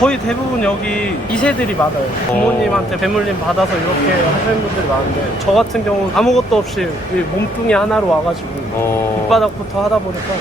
거의 대부분 여기 2세들이 많아요. 부모님한테 배물림 받아서 이렇게 하시는 분들이 많은데 저 같은 경우는 아무것도 없이 몸뚱이 하나로 와가지고 밑바닥부터 하다 보니까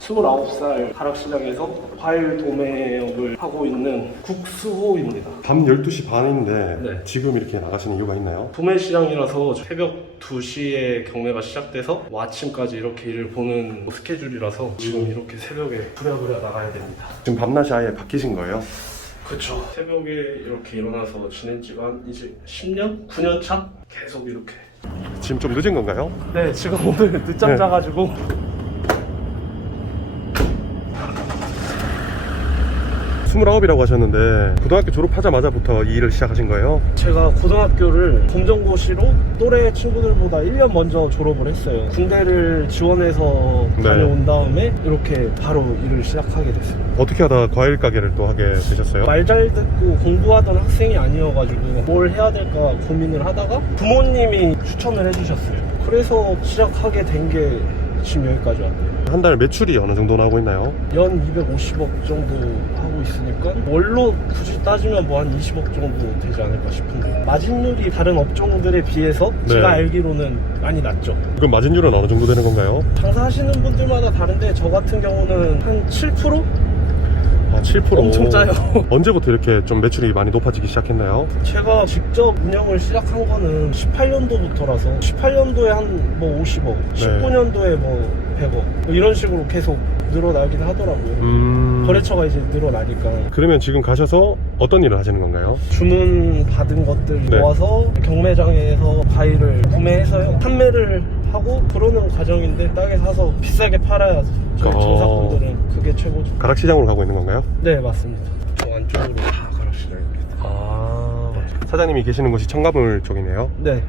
스물아홉 살 가락시장에서 과일 도매업을 하고 있는 국수호입니다. 밤 12시 반인데 네. 지금 이렇게 나가시는 이유가 있나요? 도매시장이라서 새벽 2시에 경매가 시작돼서 뭐 아침까지 이렇게 일을 보는 스케줄이라서 지금 이렇게 새벽에 부랴부랴 나가야 됩니다. 지금 밤낮이 아예 바뀌신 거예요? 그쵸. 새벽에 이렇게 일어나서 지낸 지가 이제 10년? 9년 차? 계속 이렇게. 지금 좀 늦은 건가요? 네, 지금 오늘 늦잠 네. 자가지고 29이라고 하셨는데 고등학교 졸업하자마자부터 이 일을 시작하신 거예요? 제가 고등학교를 검정고시로 또래 친구들보다 1년 먼저 졸업을 했어요. 군대를 지원해서 네. 다녀온 다음에 이렇게 바로 일을 시작하게 됐어요. 어떻게 하다 과일 가게를 또 하게 되셨어요? 말 잘 듣고 공부하던 학생이 아니어가지고 뭘 해야 될까 고민을 하다가 부모님이 추천을 해주셨어요. 그래서 시작하게 된 게 지금 여기까지 왔네요. 한 달 매출이 어느 정도 나오고 있나요? 연 250억 정도 하고 있으니까 월로 굳이 따지면 뭐 한 20억 정도 되지 않을까 싶은데 마진율이 다른 업종들에 비해서 네. 제가 알기로는 많이 낮죠. 그럼 마진율은 어느 정도 되는 건가요? 장사하시는 분들마다 다른데 저 같은 경우는 한 7%? 아, 7%? 엄청 짜요. 언제부터 이렇게 좀 매출이 많이 높아지기 시작했나요? 제가 직접 운영을 시작한 거는 18년도부터라서 18년도에 한 뭐 50억, 19년도에 뭐 100억 뭐 이런 식으로 계속 늘어나긴 하더라고요. 거래처가 이제 늘어나니까. 그러면 지금 가셔서 어떤 일을 하시는 건가요? 주문 받은 것들 네. 모아서 경매장에서 과일을 구매해서요 판매를 하고 그러는 과정인데 싸게 사서 비싸게 팔아야 저희 장사꾼들은 그게 최고죠. 가락시장으로 가고 있는 건가요? 네, 맞습니다. 저 안쪽으로 다 가락시장입니다. 아, 사장님이 계시는 곳이 청가물 쪽이네요. 네.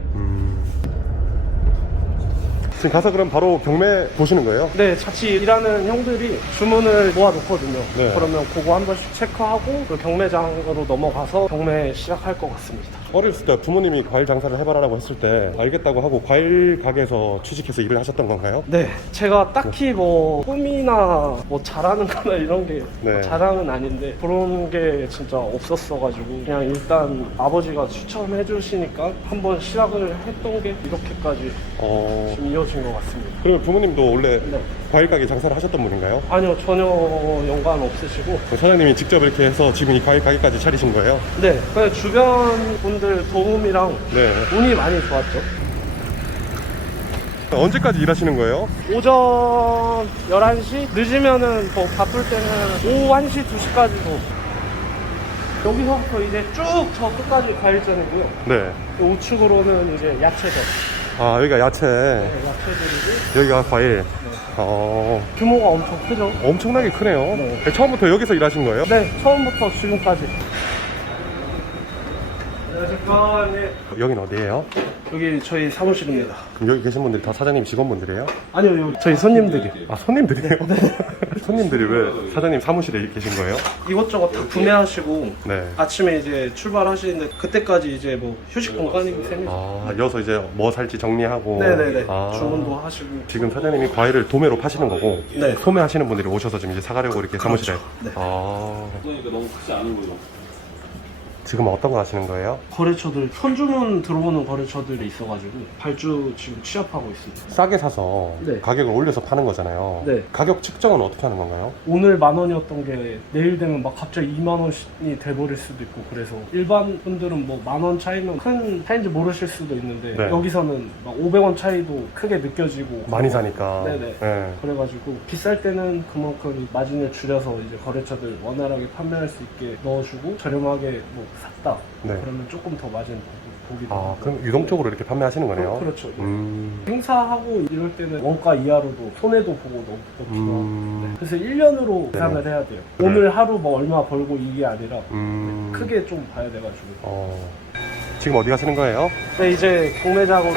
지금 가서 그럼 바로 경매 보시는 거예요? 네, 같이 일하는 형들이 주문을 모아놓거든요. 네. 그러면 그거 한 번씩 체크하고 그 경매장으로 넘어가서 경매 시작할 것 같습니다. 어렸을 때 부모님이 과일 장사를 해봐라라고 했을 때 알겠다고 하고 과일 가게에서 취직해서 일을 하셨던 건가요? 네, 제가 딱히 뭐 꿈이나 뭐 잘하는 거나 이런 게 네. 자랑은 아닌데 그런 게 진짜 없었어가지고 그냥 일단 아버지가 추천해 주시니까 한번 시작을 했던 게 이렇게까지 좀 이어진 것 같습니다. 그러면 부모님도 원래 네. 과일 가게 장사를 하셨던 분인가요? 아니요, 전혀 연관 없으시고 사장님이 직접 이렇게 해서 지금 이 과일 가게까지 차리신 거예요? 네, 그냥 주변 분들 도움이랑 네. 운이 많이 좋았죠. 언제까지 일하시는 거예요? 오전 11시? 늦으면은 더 바쁠 때는 오후 1시, 2시까지도. 여기서부터 이제 쭉 저 끝까지 과일전이고요. 네. 우측으로는 이제 야채들. 아, 여기가 야채, 네, 야채들이고. 여기가 과일. 네. 규모가 엄청 크죠? 엄청나게 크네요. 네. 처음부터 여기서 일하신 거예요? 네, 처음부터 지금까지. 안녕하십니까. 네. 여긴 어디예요? 여기 저희 사무실입니다. 그럼 여기 계신 분들이 다 사장님 직원분들이에요? 아니요, 여기 저희 손님들이. 아, 손님들이에요? 손님들이 왜 사장님 사무실에 계신 거예요? 이것저것 다 구매하시고 네. 아침에 이제 출발하시는데 그때까지 이제 뭐 휴식 공간이기 때문에 아, 여기서 이제 뭐 살지 정리하고. 네네네 아, 주문도 하시고. 지금 사장님이 과일을 도매로 파시는 거고. 네. 소매하시는 분들이 오셔서 지금 이제 사가려고 이렇게 사무실에. 네. 아, 그러니까 너무 크지 않은 거죠. 지금 어떤 거 하시는 거예요? 거래처들 선주문 들어오는 거래처들이 있어가지고 발주 지금 취합하고 있습니다. 싸게 사서 네. 가격을 올려서 파는 거잖아요. 네. 가격 측정은 어떻게 하는 건가요? 오늘 10,000원이었던 게 내일 되면 막 갑자기 20,000원이 돼버릴 수도 있고 그래서 일반 분들은 뭐 10,000원 차이면 큰 차이인지 모르실 수도 있는데 네. 여기서는 막 500원 차이도 크게 느껴지고 많이 사니까. 네네. 네. 그래가지고 비쌀 때는 그만큼 마진을 줄여서 이제 거래처들 원활하게 판매할 수 있게 넣어주고 저렴하게 뭐 샀다 네. 그러면 조금 더 마진 보기도 아, 하고. 그럼 유동적으로 이렇게 판매하시는 거네요? 그렇죠. 음. 행사하고 이럴 때는 원가 이하로도 손해도 보고 넣기도 하고 네. 그래서 1년으로 계산을 해야 돼요. 네. 오늘 하루 뭐 얼마 벌고 이게 아니라 크게 좀 봐야 돼가지고 지금 어디 가시는 거예요? 네, 이제 경매장으로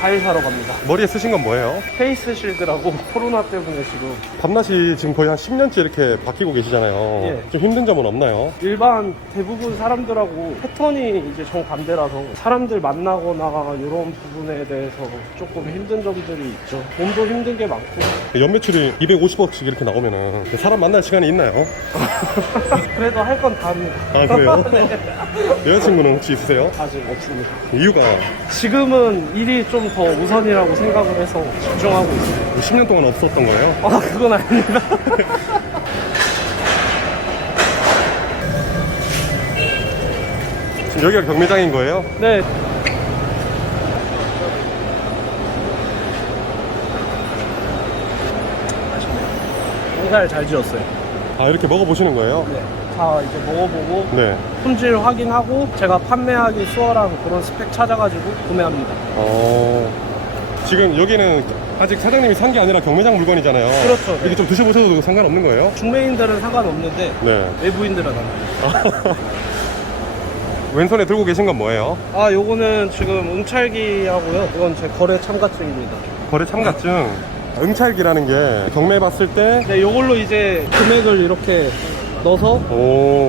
과일 사러 갑니다. 머리에 쓰신 건 뭐예요? 페이스 실드라고 코로나 때문에 지금 밤낮이 지금 거의 한 10년째 이렇게 바뀌고 계시잖아요. 예. 좀 힘든 점은 없나요? 일반 대부분 사람들하고 패턴이 이제 정반대라서 사람들 만나거나 이런 부분에 대해서 조금 힘든 점들이 있죠. 몸도 힘든 게 많고. 연매출이 250억씩 이렇게 나오면은 사람 만날 시간이 있나요? 그래도 할 건 다 합니다. 아, 그래요? 네. 여자친구는 혹시 있으세요? 아직 없습니다. 이유가 지금은 일이 좀 더 우선이라고 생각을 해서 집중하고 있어요. 10년 동안 없었던 거예요? 아, 그건 아닙니다. 지금 여기가 경매장인 거예요? 네. 농사를 잘 지었어요. 아, 이렇게 먹어보시는 거예요? 네. 다 이제 먹어보고 네. 품질 확인하고 제가 판매하기 수월한 그런 스펙 찾아가지고 구매합니다. 지금 여기는 아직 사장님이 산 게 아니라 경매장 물건이잖아요. 그렇죠. 네. 이게 좀 드셔보셔도 상관없는 거예요? 중매인들은 상관없는데 네. 외부인들은 안 돼요. 왼손에 들고 계신 건 뭐예요? 아, 요거는 지금 응찰기하고요. 이건 제 거래 참가증입니다. 거래 참가증. 응찰기라는 게 경매 봤을 때 네, 요걸로 이제 금액을 이렇게 넣어서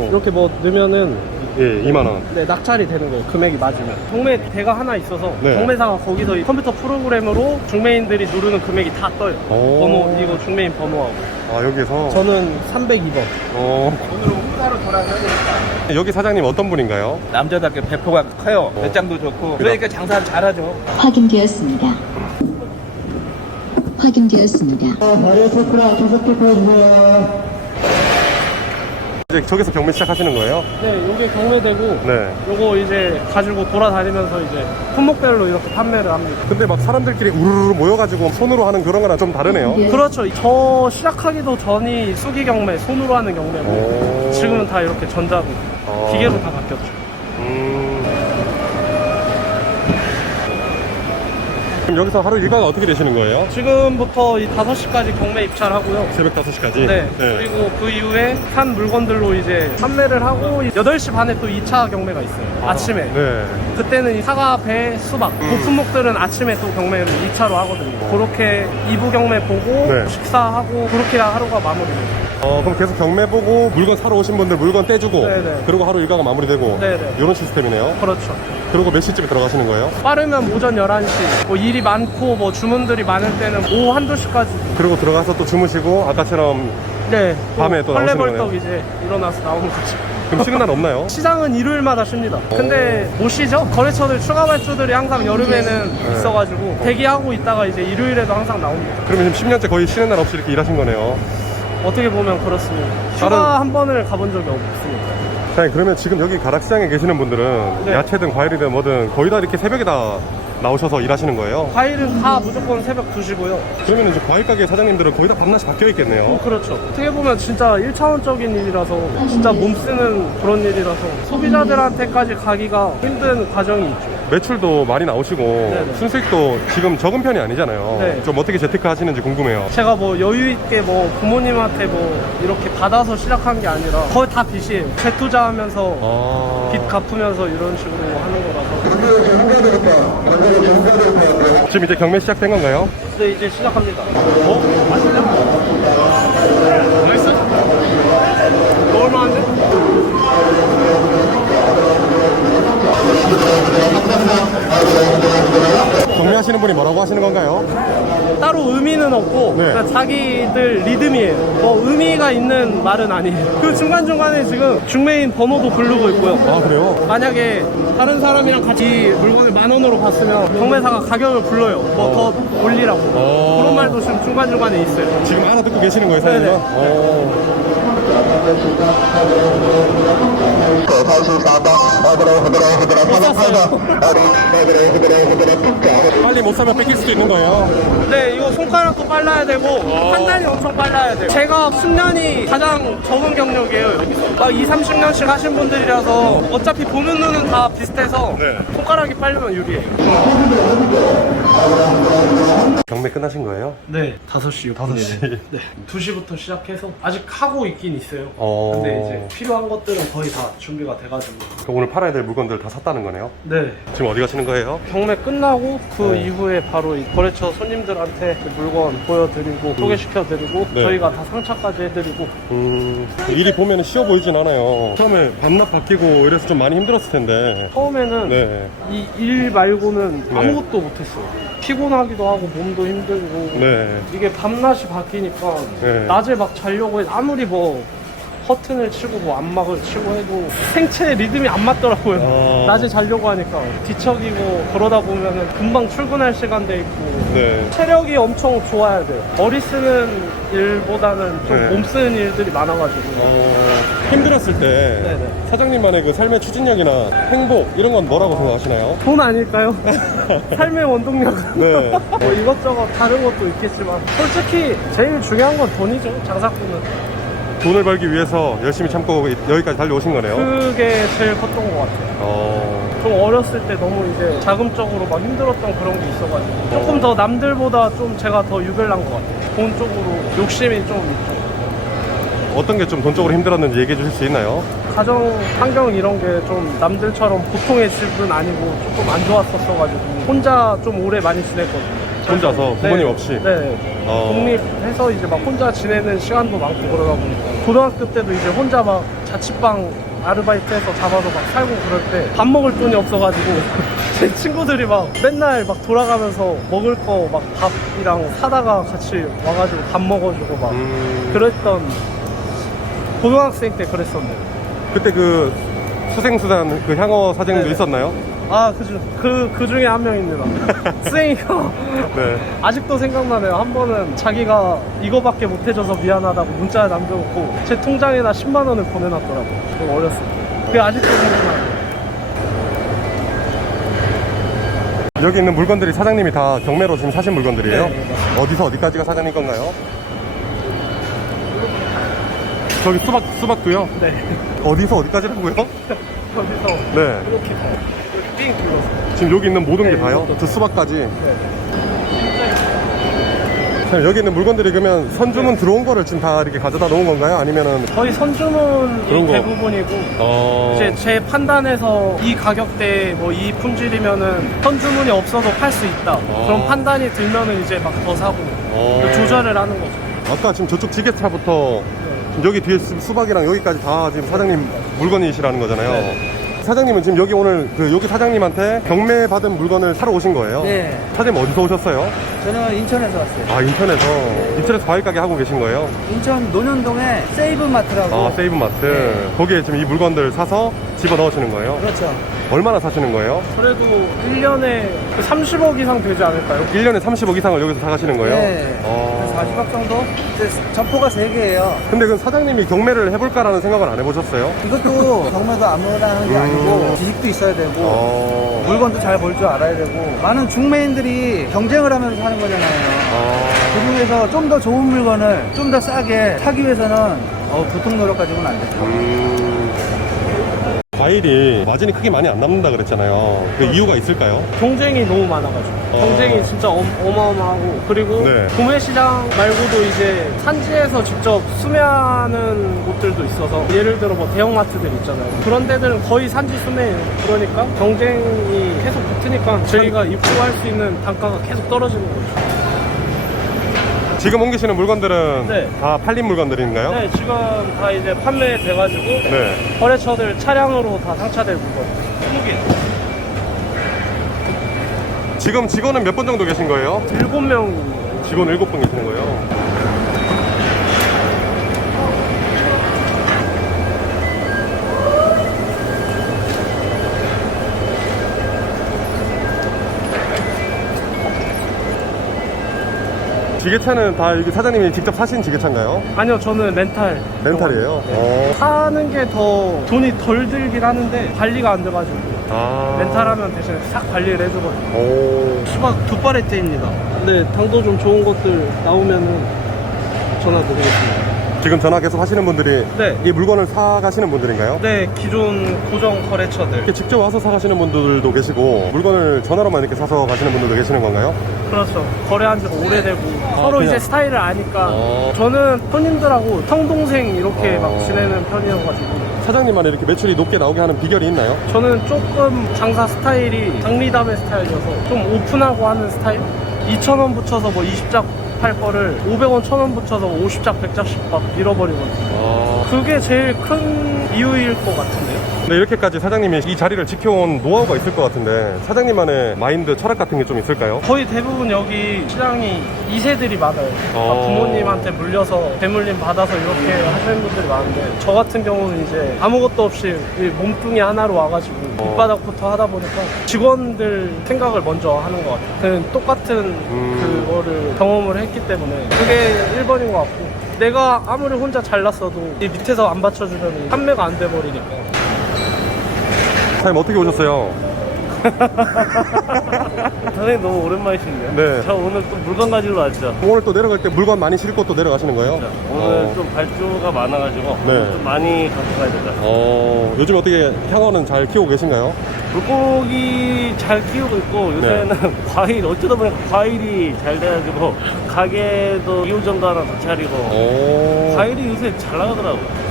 이렇게 뭐 넣으면은 예, 2만원. 네, 낙찰이 되는 거예요. 금액이 맞으면. 경매대가 하나 있어서 네. 경매사가 거기서 이 컴퓨터 프로그램으로 중매인들이 누르는 금액이 다 떠요. 번호, 이거 중매인 번호하고. 아, 여기서? 저는 302번. 오늘 홍사로 돌아서야 되니까 여기 사장님 어떤 분인가요? 남자답게 배포가 커요. 배짱도 좋고 그러니까 장사를 잘하죠. 확인되었습니다. 확인되었습니다. 이제 저기서 경매 시작하시는 거예요? 네, 요게 경매되고 네. 요거 이제 가지고 돌아다니면서 이제 품목별로 이렇게 판매를 합니다. 근데 막 사람들끼리 우르르 모여가지고 손으로 하는 그런 거랑 좀 다르네요. 그렇죠. 저 시작하기도 전이 수기 경매, 손으로 하는 경매고 지금은 다 이렇게 전자로 기계로 다 바뀌었죠. 그럼 여기서 하루 일과가 어떻게 되시는 거예요? 지금부터 이 5시까지 경매 입찰하고요. 새벽 5시까지? 네. 그리고 그 이후에 산 물건들로 이제 판매를 하고 8시 반에 또 2차 경매가 있어요. 아침에. 네. 그때는 이 사과, 배, 수박 그 품목들은 아침에 또 경매를 2차로 하거든요. 그렇게 2부 경매 보고 네. 식사하고 그렇게 하루가 마무리돼요. 그럼 계속 경매 보고 물건 사러 오신 분들 물건 떼주고 네네. 그리고 하루 일과가 마무리되고 네네. 이런 시스템이네요. 그렇죠. 그리고 몇 시쯤에 들어가시는 거예요? 빠르면 오전 11시, 뭐 일이 많고 뭐 주문들이 많을 때는 오후 1~2시까지. 그리고 들어가서 또 주무시고 아까처럼 네. 밤에 또 나오시는 헐레벌떡 거네요? 이제 일어나서 나오는 거죠. 그럼 쉬는 날 없나요? 시장은 일요일마다 쉽니다. 근데 못 쉬죠? 거래처들 추가 발주들이 항상 여름에는 있어가지고 대기하고 있다가 이제 일요일에도 항상 나옵니다. 그러면 지금 10년째 거의 쉬는 날 없이 이렇게 일하신 거네요. 어떻게 보면 그렇습니다. 휴가 한 번을 가본 적이 없습니다. 사장님, 그러면 지금 여기 가락시장에 계시는 분들은 네. 야채든 과일이든 뭐든 거의 다 이렇게 새벽에 다 나오셔서 일하시는 거예요? 과일은 다 무조건 새벽 2시고요. 그러면 이제 과일 가게 사장님들은 거의 다 밤낮이 바뀌어 있겠네요. 그렇죠. 어떻게 보면 진짜 1차원적인 일이라서 진짜 몸 쓰는 그런 일이라서 소비자들한테까지 가기가 힘든 과정이 있죠. 매출도 많이 나오시고 네네. 순수익도 지금 적은 편이 아니잖아요. 네. 좀 어떻게 재테크 하시는지 궁금해요. 제가 뭐 여유 있게 뭐 부모님한테 뭐 이렇게 받아서 시작한 게 아니라 거의 다 빚이에요. 재투자하면서 빚 갚으면서 이런 식으로 하는 거라서. 지금 이제 경매 시작된 건가요? 네, 이제 시작합니다. 맛있네? 맛있어? 먹을만한데? 경매하시는 분이 뭐라고 하시는 건가요? 따로 의미는 없고 네. 그냥 자기들 리듬이에요. 뭐 의미가 있는 말은 아니에요. 그 중간중간에 지금 중매인 번호도 부르고 있고요. 아, 그래요? 만약에 다른 사람이랑 같이 물건을 10,000원으로 봤으면 경매사가 가격을 불러요. 뭐 더 올리라고. 그런 말도 지금 중간중간에 있어요. 지금 알아듣고 계시는 거예요, 사장님? 네네. 빨리 못 사면 뺏길 수도 있는 거예요. 네, 이거 손가락도 빨라야 되고 판단이 엄청 빨라야 돼요. 제가 10년이 가장 적은 경력이에요, 여기서. 막 2, 30년씩 하신 분들이라서 어차피 보는 눈은 다 비슷해서 네. 손가락이 빨리면 유리해요. 경매 끝나신 거예요? 네, 5시 5시. 네, 2시부터 시작해서 아직 하고 있긴 있어요. 어. 근데 이제 필요한 것들은 거의 다 준비가 돼가지고. 그럼 오늘 팔아야 될 물건들 다 샀다는 거네요? 네. 지금 어디 가시는 거예요? 경매 끝나고 그 이후에 바로 이 거래처 손님들한테 물건 보여드리고 소개시켜드리고 네. 저희가 다 상차까지 해드리고. 일이 보면 쉬워 보이진 않아요. 처음에 밤낮 바뀌고 이래서 좀 많이 힘들었을 텐데. 처음에는 네. 이 일 말고는 네. 아무것도 못했어요. 피곤하기도 하고 몸도 힘들고. 네. 이게 밤낮이 바뀌니까 네. 낮에 막 자려고 해도 아무리 뭐 커튼을 치고 뭐 안막을 치고 해도 생체 리듬이 안 맞더라고요. 아. 낮에 자려고 하니까 뒤척이고 그러다 보면은 금방 출근할 시간 돼 있고. 네. 체력이 엄청 좋아야 돼요. 머리 쓰는 일보다는 좀 네. 몸 쓰는 일들이 많아가지고. 힘들었을 때 네네. 사장님만의 그 삶의 추진력이나 행복 이런 건 뭐라고 생각하시나요? 돈 아닐까요? 삶의 원동력은. 네. 뭐 이것저것 다른 것도 있겠지만 솔직히 제일 중요한 건 돈이죠. 장사꾼은. 돈을 벌기 위해서 열심히 참고 여기까지 달려오신 거네요. 그게 제일 컸던 것 같아요. 좀 어렸을 때 너무 이제 자금적으로 막 힘들었던 그런 게 있어가지고 조금 더 남들보다 좀 제가 더 유별난 것 같아요. 돈 쪽으로 욕심이 좀 있죠. 어떤 게 좀 돈적으로 힘들었는지 얘기해 주실 수 있나요? 가정 환경 이런 게 좀 남들처럼 보통의 집은 아니고 조금 안 좋았었어가지고 혼자 좀 오래 많이 지냈거든요. 혼자서 부모님 없이? 네. 독립해서 이제 막 혼자 지내는 시간도 많고 그러다 보니까 고등학교 때도 이제 혼자 막 자취방 아르바이트해서 잡아서 막 살고 그럴 때 밥 먹을 돈이 없어가지고 제 친구들이 막 맨날 막 돌아가면서 먹을 거 막 밥이랑 사다가 같이 와가지고 밥 먹어주고 막 그랬던 고등학생 때 그랬었네요. 그때 그 수생수단 그 향어 사장님도 네네. 있었나요? 아, 그죠. 그 중에 한 명입니다. 수행이가 네. 아직도 생각나네요. 한 번은 자기가 이거밖에 못 해줘서 미안하다고 문자 남겨놓고 제 통장에다 10만 원을 보내놨더라고요. 너무 어렸을 때. 그게 아직도 생각나요. 여기 있는 물건들이 사장님이 다 경매로 지금 사신 물건들이에요? 네, 맞습니다. 어디서 어디까지가 사장님 건가요? 저기 수박도요? 네. 어디서 어디까지라고요? 여기서 네. 이렇게 봐요. 이렇게 삥 둘러서. 지금 여기 있는 모든 네, 게 다요? 이것도. 저 수박까지? 네. 자, 여기 있는 물건들이 그러면 선주문 들어온 거를 지금 다 이렇게 가져다 놓은 건가요? 아니면은 거의 선주문이 그런 거. 대부분이고 이제 제 판단에서 이 가격대에 뭐 이 품질이면은 선주문이 없어도 팔 수 있다. 그런 판단이 들면은 이제 막 더 사고 조절을 하는 거죠. 아까 지금 저쪽 지게차부터 여기 뒤에 수박이랑 여기까지 다 지금 사장님 물건이시라는 거잖아요. 네. 사장님은 지금 여기 오늘 여기 사장님한테 경매 받은 물건을 사러 오신 거예요? 네. 사장님 어디서 오셨어요? 저는 인천에서 왔어요. 아, 인천에서 과일 가게 하고 계신 거예요? 인천 논현동에 세이브마트라고. 아, 세이브마트. 네. 거기에 지금 이 물건들 사서 집어 넣으시는 거예요? 그렇죠. 얼마나 사시는 거예요? 그래도 1년에 30억 이상 되지 않을까요? 1년에 30억 이상을 여기서 사가시는 거예요? 네. 어. 40억 정도? 이제 점포가 3개예요. 근데 그 사장님이 경매를 해볼까라는 생각은 안 해보셨어요? 이것도 경매도 아무나 하는 게 아니고 지식도 있어야 되고 물건도 잘 볼 줄 알아야 되고 많은 중매인들이 경쟁을 하면서 하는 거잖아요. 그 중에서 좀 더 좋은 물건을 좀 더 싸게 사기 위해서는 보통 노력 가지고는 안 되죠. 과일이 마진이 크게 많이 안 남는다 그랬잖아요. 그 이유가 있을까요? 경쟁이 너무 많아가지고 경쟁이 진짜 어마어마하고 그리고 네. 구매시장 말고도 이제 산지에서 직접 수매하는 곳들도 있어서 예를 들어 뭐 대형마트들 있잖아요. 그런 데들은 거의 산지 수매예요. 그러니까 경쟁이 계속 붙으니까 저희가 입고할 수 있는 단가가 계속 떨어지는 거죠. 지금 옮기시는 물건들은 네. 다 팔린 물건들인가요? 네, 지금 다 이제 판매돼가지고 네. 거래처들 차량으로 다 상차될 물건 20개. 지금 직원은 몇 분 정도 계신 거예요? 7명. 직원 7분 계시는 거예요? 지게차는 다 여기 사장님이 직접 사신 지게차인가요? 아니요, 저는 렌탈이에요? 네. 사는 게 더 돈이 덜 들긴 하는데 관리가 안 돼가지고 렌탈하면 대신에 싹 관리를 해주거든요. 수박 2파레트입니다. 네, 당도 좀 좋은 것들 나오면은 전화 드리겠습니다. 지금 전화 계속 하시는 분들이 네. 이 물건을 사가시는 분들인가요? 네, 기존 고정 거래처들. 이렇게 직접 와서 사가시는 분들도 계시고 물건을 전화로만 이렇게 사서 가시는 분들도 계시는 건가요? 그렇죠. 거래한 지가 오래되고 서로 그냥- 이제 스타일을 아니까 어. 저는 손님들하고 형동생 이렇게 어. 막 지내는 편이어가지고 사장님만의 이렇게 매출이 높게 나오게 하는 비결이 있나요? 저는 조금 장사 스타일이 장리담의 스타일이어서 좀 오픈하고 하는 스타일? 2,000원 붙여서 뭐 20작 팔 거를 500원, 1,000원 붙여서 50작, 100작씩 막 밀어버리거든요. 그게 제일 큰 이유일 것 같은데요. 근데 이렇게까지 사장님이 이 자리를 지켜온 노하우가 있을 것 같은데 사장님만의 마인드, 철학 같은 게 좀 있을까요? 거의 대부분 여기 시장이 2세들이 많아요. 그러니까 부모님한테 물려서 대물림 받아서 이렇게 하시는 분들이 많은데 저 같은 경우는 이제 아무것도 없이 이 몸뚱이 하나로 와가지고 밑바닥부터 하다 보니까 직원들 생각을 먼저 하는 것 같아요. 그냥 똑같은 그거를 경험을 했기 때문에 그게 1번인 것 같고 내가 아무리 혼자 잘났어도 이 밑에서 안 받쳐주면 판매가 안 돼버리니까. 사장님 어떻게 오셨어요? 선생님 너무 오랜만이시네요. 네. 저 오늘 또 물건 가지러 왔죠. 오늘 또 내려갈 때 물건 많이 싣고 또 내려가시는 거예요? 오늘 좀 발주가 많아가지고 네. 좀 많이 갖고 가야 된다. 요즘 어떻게 향어는 잘 키우고 계신가요? 물고기 잘 키우고 있고 요새는 과일 어쩌다 보니까 과일이 잘 돼가지고 가게도 2호 정도 하나 더 차리고 과일이 요새 잘 나가더라고요.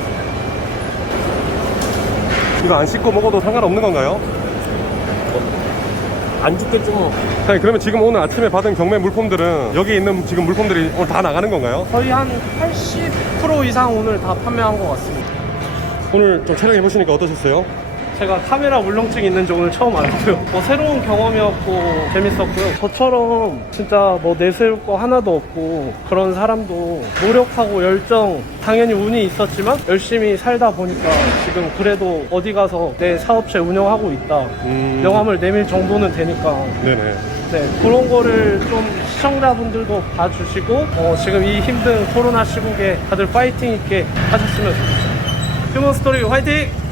이거 안 씻고 먹어도 상관없는 건가요? 안 죽겠죠 뭐. 사장님 그러면 지금 오늘 아침에 받은 경매 물품들은 여기 있는 지금 물품들이 오늘 다 나가는 건가요? 거의 한 80% 이상 오늘 다 판매한 것 같습니다. 오늘 좀 촬영해 보시니까 어떠셨어요? 제가 카메라 울렁증 있는지 오늘 처음 알았고요. 뭐 새로운 경험이었고 재밌었고요. 저처럼 진짜 뭐 내세울 거 하나도 없고 그런 사람도 노력하고 열정, 당연히 운이 있었지만 열심히 살다 보니까 지금 그래도 어디 가서 내 사업체 운영하고 있다. 명함을 내밀 정도는 되니까 네네. 네, 그런 거를 좀 시청자분들도 봐주시고 지금 이 힘든 코로나 시국에 다들 파이팅 있게 하셨으면 좋겠어요. 휴먼 스토리 화이팅!